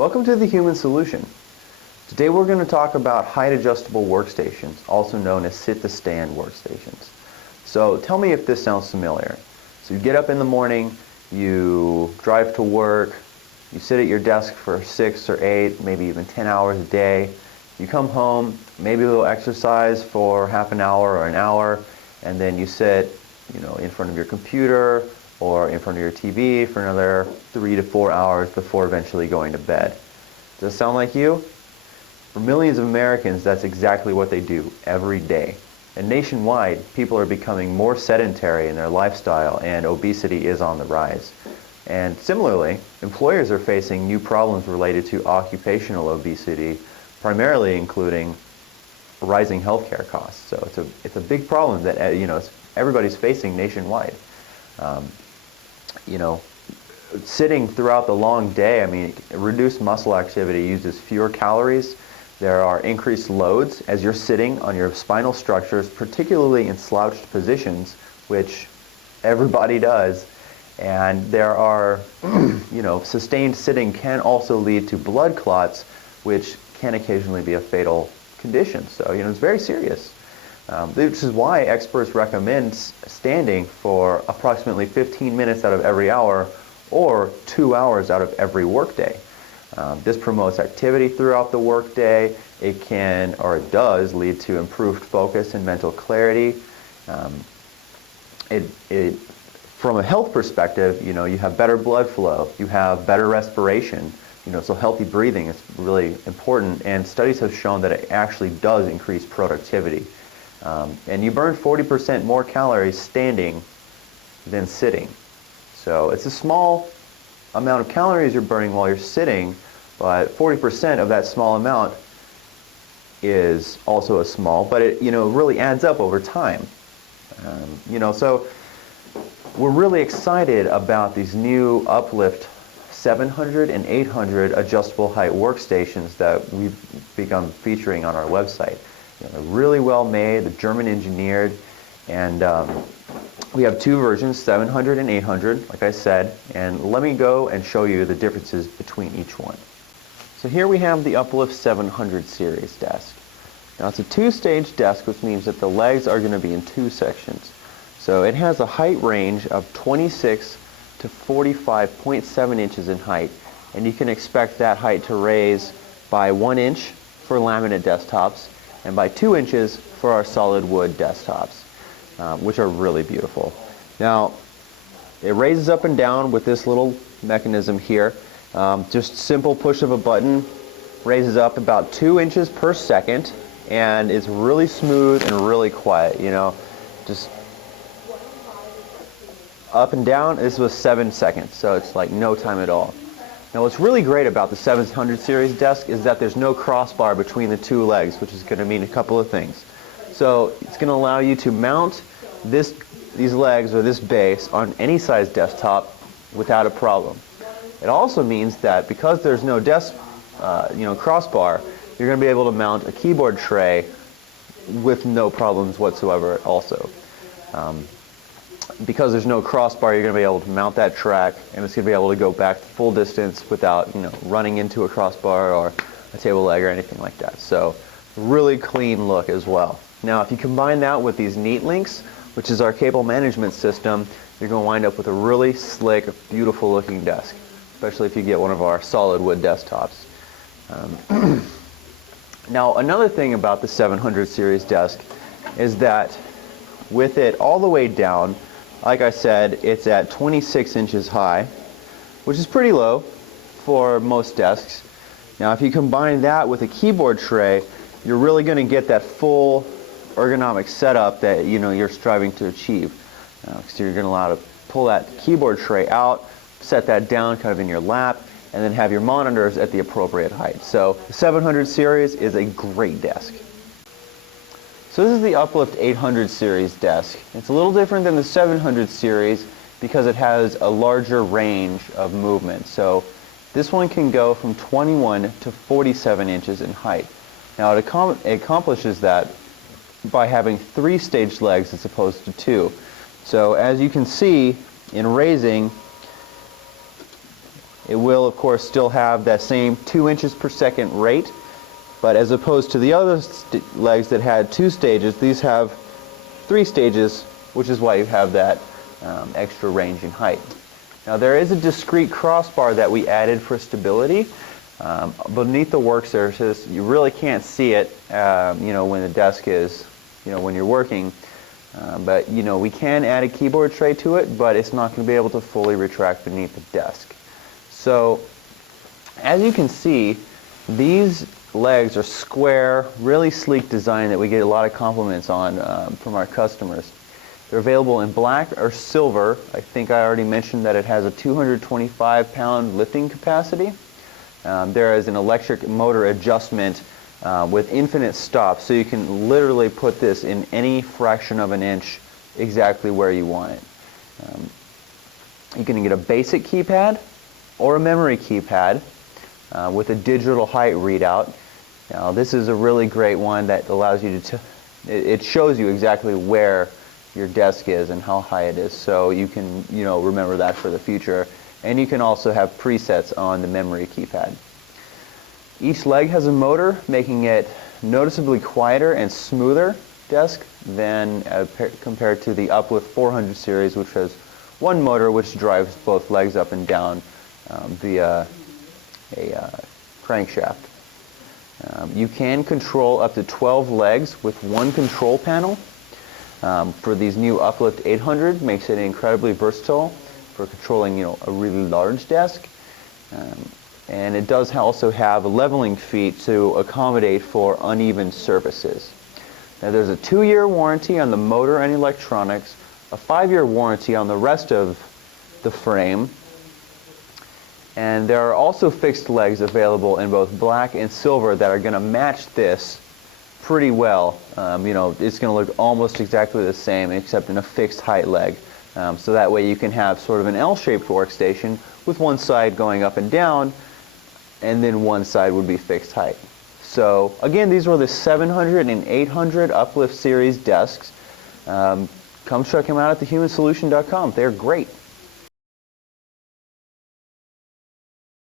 Welcome to The Human Solution. Today we're going to talk about height adjustable workstations, also known as sit-to-stand workstations. So tell me if this sounds familiar. So you get up in the morning, you drive to work, you sit at your desk for 6 or 8, maybe even 10 hours a day. You come home, maybe a little exercise for half an hour or an hour, and then you sit, in front of your computer or in front of your TV for another 3 to 4 hours before eventually going to bed. Does that sound like you? For millions of Americans, that's exactly what they do every day. And nationwide, people are becoming more sedentary in their lifestyle, and obesity is on the rise. And similarly, employers are facing new problems related to occupational obesity, primarily including rising healthcare costs. So it's a big problem that everybody's facing nationwide. Sitting throughout the long day, reduced muscle activity uses fewer calories. There are increased loads as you're sitting on your spinal structures, particularly in slouched positions, which everybody does. And there are, sustained sitting can also lead to blood clots, which can occasionally be a fatal condition. So, it's very serious. Which is why experts recommend standing for approximately 15 minutes out of every hour or 2 hours out of every workday. This promotes activity throughout the workday. It can, or it does, lead to improved focus and mental clarity. From a health perspective, you have better blood flow, you have better respiration, so healthy breathing is really important, and studies have shown that it actually does increase productivity. And you burn 40% more calories standing than sitting. So it's a small amount of calories you're burning while you're sitting, but 40% of that small amount is also but it really adds up over time. So we're really excited about these new Uplift 700 and 800 adjustable height workstations that we've begun featuring on our website. They're really well made, they're German engineered, and we have two versions, 700 and 800, like I said, and let me go and show you the differences between each one. So here we have the Uplift 700 series desk. Now it's a two-stage desk, which means that the legs are going to be in two sections. So it has a height range of 26 to 45.7 inches in height, and you can expect that height to raise by 1 inch for laminate desktops and by 2 inches for our solid wood desktops, which are really beautiful. Now, it raises up and down with this little mechanism here. Just simple push of a button, raises up about 2 inches per second, and it's really smooth and really quiet, just up and down. This was 7 seconds, so it's like no time at all. Now what's really great about the 700 series desk is that there's no crossbar between the two legs, which is going to mean a couple of things. So it's going to allow you to mount these legs or this base on any size desktop without a problem. It also means that because there's no desk crossbar, you're going to be able to mount a keyboard tray with no problems whatsoever also. Because there's no crossbar, you're going to be able to mount that track, and it's going to be able to go back full distance without running into a crossbar or a table leg or anything like that. So really clean look as well. Now if you combine that with these neat links, which is our cable management system, you're going to wind up with a really slick, beautiful looking desk, especially if you get one of our solid wood desktops. Now another thing about the 700 series desk is that with it all the way down, like I said, it's at 26 inches high, which is pretty low for most desks. Now if you combine that with a keyboard tray, you're really going to get that full ergonomic setup that you're striving to achieve. So you're going to allow to pull that keyboard tray out, set that down kind of in your lap, and then have your monitors at the appropriate height. So the 700 series is a great desk. So this is the Uplift 800 series desk. It's a little different than the 700 series because it has a larger range of movement. So this one can go from 21 to 47 inches in height. Now it accomplishes that by having 3 staged legs as opposed to 2. So as you can see in raising, It will, of course, still have that same 2 inches per second rate, but as opposed to the other legs that had 2 stages, these have 3 stages, which is why you have that extra range in height. Now there is a discrete crossbar that we added for stability beneath the work surface. You really can't see it, when the desk is, when you're working. But we can add a keyboard tray to it, but it's not going to be able to fully retract beneath the desk. So as you can see, these legs are square, really sleek design that we get a lot of compliments on from our customers. They're available in black or silver. I think I already mentioned that it has a 225-pound lifting capacity. There is an electric motor adjustment with infinite stops, so you can literally put this in any fraction of an inch exactly where you want it. You can get a basic keypad or a memory keypad with a digital height readout. Now this is a really great one that allows you to, it shows you exactly where your desk is and how high it is, so you can remember that for the future. And you can also have presets on the memory keypad. Each leg has a motor, making it noticeably quieter and smoother desk than compared to the Uplift 400 series, which has one motor which drives both legs up and down via a crankshaft. You can control up to 12 legs with one control panel. For these new Uplift 800, makes it incredibly versatile for controlling a really large desk. And it does also have leveling feet to accommodate for uneven surfaces. Now there's a 2-year warranty on the motor and electronics, a 5-year warranty on the rest of the frame, and there are also fixed legs available in both black and silver that are going to match this pretty well. It's going to look almost exactly the same except in a fixed height leg. So that way you can have sort of an L-shaped workstation with one side going up and down, and then one side would be fixed height. So again, these were the 700 and 800 Uplift series desks. Come check them out at thehumansolution.com. They're great.